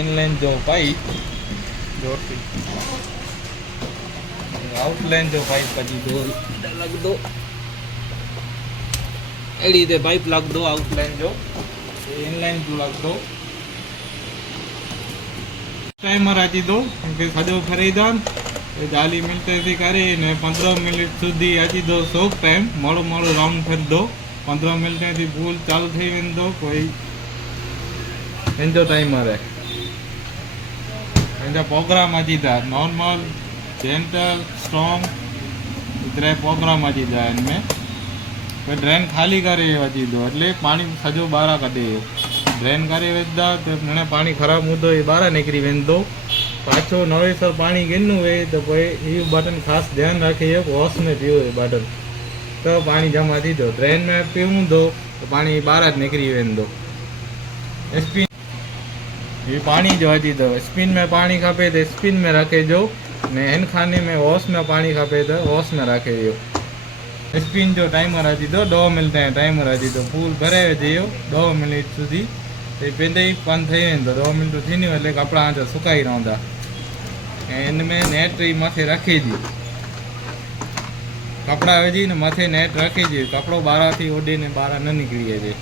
inline जो pipe जो outline जो पाइप पची दो लग दो एड़ी ते पाइप लग दो आउटलाइन जो इनलाइन जो लग दो टाइमर आची दो क्योंकि सजो खरीदान 40 मिनट थी करे ने 15 मिनट सुधी आची दो सोक टाइम मोड़ो मोड़ो राउंड कर दो 15 मिनट थी पूल चालू थी वेंदो कोई इंजो टाइमर है इंजो प्रोग्राम आची था नॉर्मल जेंटल स्ट्रॉन्ग इतने प्रोग्राम आची था इनमें कोई ड्रेन खाली करे अची दो એટલે પાણી સજો બહાર કાઢે ड्रेन करे वेदा तो મને પાણી ખરાબ મુદ્દો એ બહાર નીકળી વેંદો પાછો નવેસર પાણી ગેનું હોય તો કોઈ એ બટન ખાસ ધ્યાન રાખીએ વોશ में પીવો એ બટન તો પાણી જમા થઈ દો ड्रेन में પીવું દો તો પાણી બહાર જ નીકળી વેંદો स्पिन ये पानी जो अची दो स्पिन में पानी खपे तो स्पिन में रखे जो ने एन खाने में वॉश में पानी खपे तो वॉश में रखे जो स्पिन जो टाइमर अची दो 2 मिनट टाइमर अची दो फूल भरे जो 2 मिनट सुधी पेंदे ही बंद थी वेंदो 2 मिनट थी एटले कपड़ा आंच सुकाई रहंदा इन में नेट मथे रखी दी कपड़ा विझी ने मथे नेट रखी दी कपड़ो बारा थी ओडी ने बारा न निकली जे